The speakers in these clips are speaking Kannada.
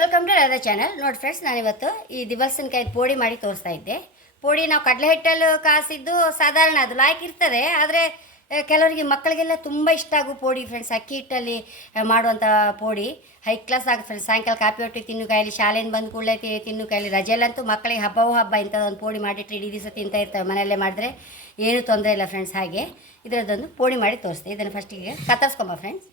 ವೆಲ್ಕಮ್ ಟು ರಾಧಾ ಚಾನಲ್ ನೋಡಿ ಫ್ರೆಂಡ್ಸ್ ನಾನಿವತ್ತು ಈ ದಿವಸನಕಾಯಿ ಪೋಡಿ ಮಾಡಿ ತೋರಿಸ್ತಾ ಇದ್ದೆ. ಪೋಡಿ ನಾವು ಕಡಲೆ ಹಿಟ್ಟಲ್ಲಿ ಕಾಸಿದ್ದು ಸಾಧಾರಣ ಅದು ಲಾಯ್ಕ್ ಇರ್ತದೆ. ಆದರೆ ಕೆಲವರಿಗೆ ಮಕ್ಕಳಿಗೆಲ್ಲ ತುಂಬ ಇಷ್ಟ ಆಗು ಪೋಡಿ ಫ್ರೆಂಡ್ಸ್ ಅಕ್ಕಿ ಹಿಟ್ಟಲ್ಲಿ ಮಾಡುವಂಥ ಪೋಡಿ. ಹೈ ಕ್ಲಾಸ್ ಆಗುತ್ತೆ ಫ್ರೆಂಡ್ಸ್ ಸಾಯಂಕಾಲ ಕಾಪಿ ಹೊಟ್ಟು ತಿನ್ನು ಶಾಲೆಯಿಂದ ಬಂದು ಕೂಡಲೇ ತಿನ್ನು ಕಾಯಿಲಿ. ರಜೆಯಲ್ಲಂತೂ ಮಕ್ಕಳಿಗೆ ಹಬ್ಬವೂ ಹಬ್ಬ ಇಂಥದ್ದೊಂದು ಪೋಡಿ ಮಾಡಿಟ್ಟು ಇಡೀ ದಿವಸ ತಿಂತಾ ಇರ್ತವೆ ಮನೆಯಲ್ಲೇ ಮಾಡಿದ್ರೆ. ಏನೂ ತೊಂದರೆ ಇಲ್ಲ ಫ್ರೆಂಡ್ಸ್ ಹಾಗೆ. ಇದರದ್ದೊಂದು ಪೋಡಿ ಮಾಡಿ ತೋರಿಸ್ತೆ. ಇದನ್ನು ಫಸ್ಟಿಗೆ ಕತ್ತರಿಸ್ಕೊಂಬ ಫ್ರೆಂಡ್ಸ್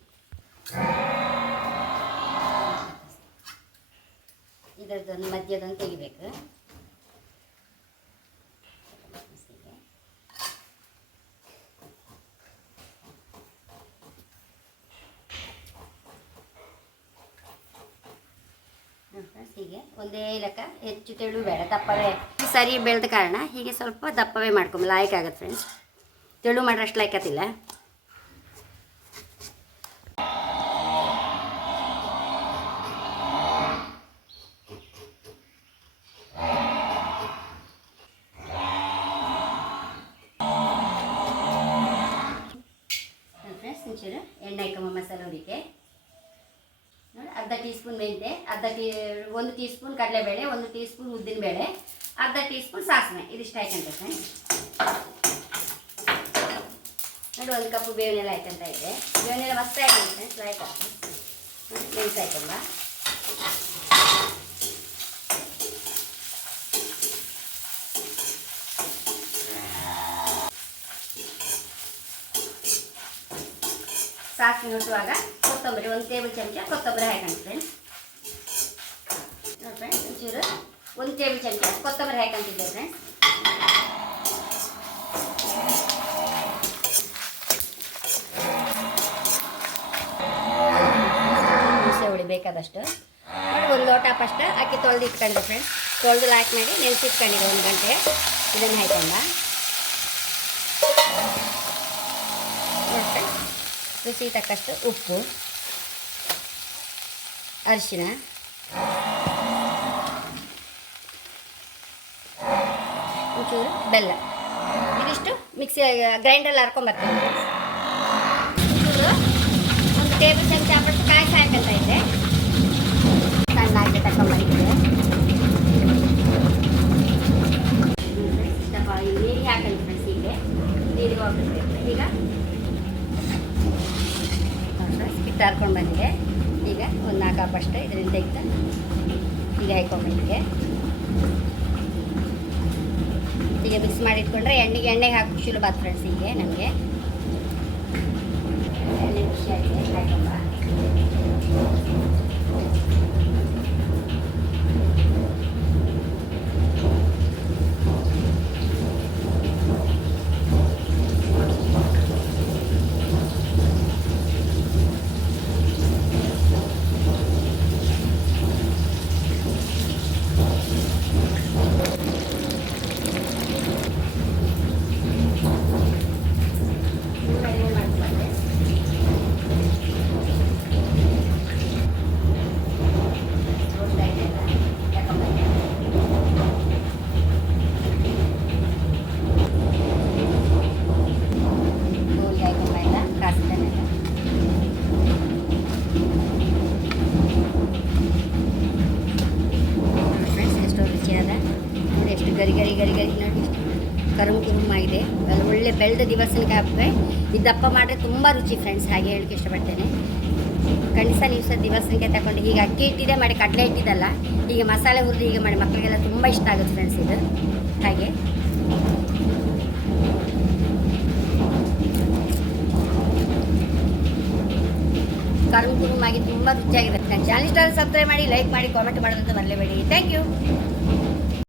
ಇದರದ್ದೊಂದು ಮಧ್ಯದೊಂದು ತೆಗಿಬೇಕು. ಹೀಗೆ ಒಂದೇ ಲೆಕ್ಕ, ಹೆಚ್ಚು ತೆಳು ಬೇಡ, ದಪ್ಪವೇ. ಸರಿ ಬೆಳೆದ ಕಾರಣ ಹೀಗೆ ಸ್ವಲ್ಪ ದಪ್ಪವೇ ಮಾಡ್ಕೊಂಬ ಲಾಯಕ್ ಆಗುತ್ತೆ ಫ್ರೆಂಡ್ಸ್ ತೆಳು ಮಾಡ್ರಷ್ಟು ಎಣ್ಣೆ ಹಾಕಮ್ಮ ಮಸಾಲೆ ಹುರಿಕೆ. ನೋಡಿ, ಅರ್ಧ ಟೀ ಸ್ಪೂನ್ ಮೆಂತೆ ಅರ್ಧ ಟೀ, ಒಂದು ಟೀ ಸ್ಪೂನ್ ಕಡಲೆಬೇಳೆ, ಒಂದು ಟೀ ಸ್ಪೂನ್ ಉದ್ದಿನಬೇಳೆ ಅರ್ಧ ಟೀ ಸ್ಪೂನ್ ಸಾಸಿವೆ. ಇದಿಷ್ಟು ಹಾಕಂತ ನೋಡಿ, ಒಂದು ಕಪ್ಪು ಬೇವಿನೆಲ್ಲ ಹಾಕಂತ ಇದೆ. ಬೇವಿನೆಲ್ಲ ಮಸ್ತ್ ಹಾಕಂತ ಲೈಕ್ ಹಾಕಿ ಮೆಣಸು ಹಾಕಂಬ ಸಾಸಿವೆ ನೋಡುವಾಗ ಕೊತ್ತಂಬರಿ, ಒಂದು ಟೇಬಲ್ ಚಮಚ ಕೊತ್ತಂಬರಿ ಹಾಕಂತ ಫ್ರೆಂಡ್ಸ್ ನೋಡಿ ಫ್ರೆಂಡ್ಸ್, ಒಂಚೂರು, ಒಂದು ಟೇಬಲ್ ಚಮಚ ಕೊತ್ತಂಬರಿ ಹಾಕಂತಿದ್ದೆ ಫ್ರೆಂಡ್ಸ್. ಬೇಕಾದಷ್ಟು. ಒಂದು ಲೋಟ ಫಸ್ಟ್ ಅಕ್ಕಿ ತೊಳೆದು ಇಟ್ಕೊಂಡೆ, ಫ್ರೆಂಡ್ಸ್. ತೊಳೆದು ಹಾಕಿ ಮಾಡಿ ನೆನೆಸಿಟ್ಕೊಂಡಿದ್ದೆ ಒಂದು ಗಂಟೆ. ಇದನ್ನು ಹಾಕೊಂಡ ನೋಡಿ ಫ್ರೆಂಡ್ಸ್ ರುಚಿಗೆ ತಕ್ಕಷ್ಟು ಉಪ್ಪು ಅರಿಶಿನ ಒಂಚೂರು ಬೆಲ್ಲ. ಇದಿಷ್ಟು ಮಿಕ್ಸಿ ಗ್ರೈಂಡಲ್ಲಿ ಹರ್ಕೊಂಬರ್ತೀನಿ ಒಂದು ಟೇಬಲ್ ಚಮಚ ಹಾಕ್ಬಿಟ್ಟು ಕಾಯಿ ಹಾಕಂತ ಇದ್ದೆ ಸಣ್ಣ ಹಾಕಿ ತಗೊಂಡ್ಬಂದಿದ್ದೆ ಸ್ವಲ್ಪ ನೀರಿಗೆ ಹಾಕಂತ ಫ್ರೆಂಡ್ಸ್ ಹೀಗೆ ನೀರಿಗೆ ಹೋಗ್ಬಿಡ್ಬೇಕು ಈಗ ಹಾರ್ಕೊಂಡು ಬಂದಿದೆ. ಈಗ ಒಂದು ನಾಲ್ಕು ಅಷ್ಟೇ ಇದರಿಂದ ತೆಗೆದು ಈಗ ಹಾಕೊಂಡ್ಬಂದಿದೆ ಈಗ ಮಿಕ್ಸ್ ಮಾಡಿ ಇಟ್ಕೊಂಡ್ರೆ ಎಣ್ಣೆಗೆ ಎಣ್ಣೆಗೆ ಹಾಕಿ ಸುಲಭ ಕಳಿಸಿ ಹೀಗೆ ನಮಗೆ. ಎಣ್ಣೆ ಖುಷಿ ಆಗಿದೆ ಗರಿ ಗರಿ ಗರಿ ಗರಿ ನೋಡಿ ಕರುಮ್ ಕುರುಮ್ ಆಗಿದೆ. ಅದು ಒಳ್ಳೆ ಬೆಳೆದ ದಿವಸನಕಾಯಿ ಹಾಕ್ತವೆ ಈ ದಪ್ಪ ಮಾಡಿದ್ರೆ ತುಂಬ ರುಚಿ ಫ್ರೆಂಡ್ಸ್ ಹಾಗೆ ಹೇಳಕ್ಕೆ ಇಷ್ಟಪಡ್ತೇನೆ. ಖಂಡಿತ ನೀವು ಸಹ ದಿವಸಕ್ಕೆ ತಗೊಂಡು ಹೀಗೆ ಅಕ್ಕಿ ಇಟ್ಟಿದೆ ಮಾಡಿ ಕಡಲೆ ಇಟ್ಟಿದ್ದಲ್ಲ ಹೀಗೆ ಮಸಾಲೆ ಹುರಿದು ಹೀಗೆ ಮಾಡಿ ಮಕ್ಕಳಿಗೆಲ್ಲ ತುಂಬ ಇಷ್ಟ ಆಗುತ್ತೆ ಫ್ರೆಂಡ್ಸ್ ಇದು. ಹಾಗೆ. ಕರುಮ್ ಕುರುಮ್ ಆಗಿ ತುಂಬ ರುಚಿಯಾಗಿರುತ್ತೆ ಚಾನಲ್ ಇಷ್ಟ ಸಬ್ಸ್ಕ್ರೈಬ್ ಮಾಡಿ ಲೈಕ್ ಮಾಡಿ ಕಾಮೆಂಟ್ ಮಾಡೋದಂತ ಬರಲೇಬೇಡಿ ಥ್ಯಾಂಕ್ ಯು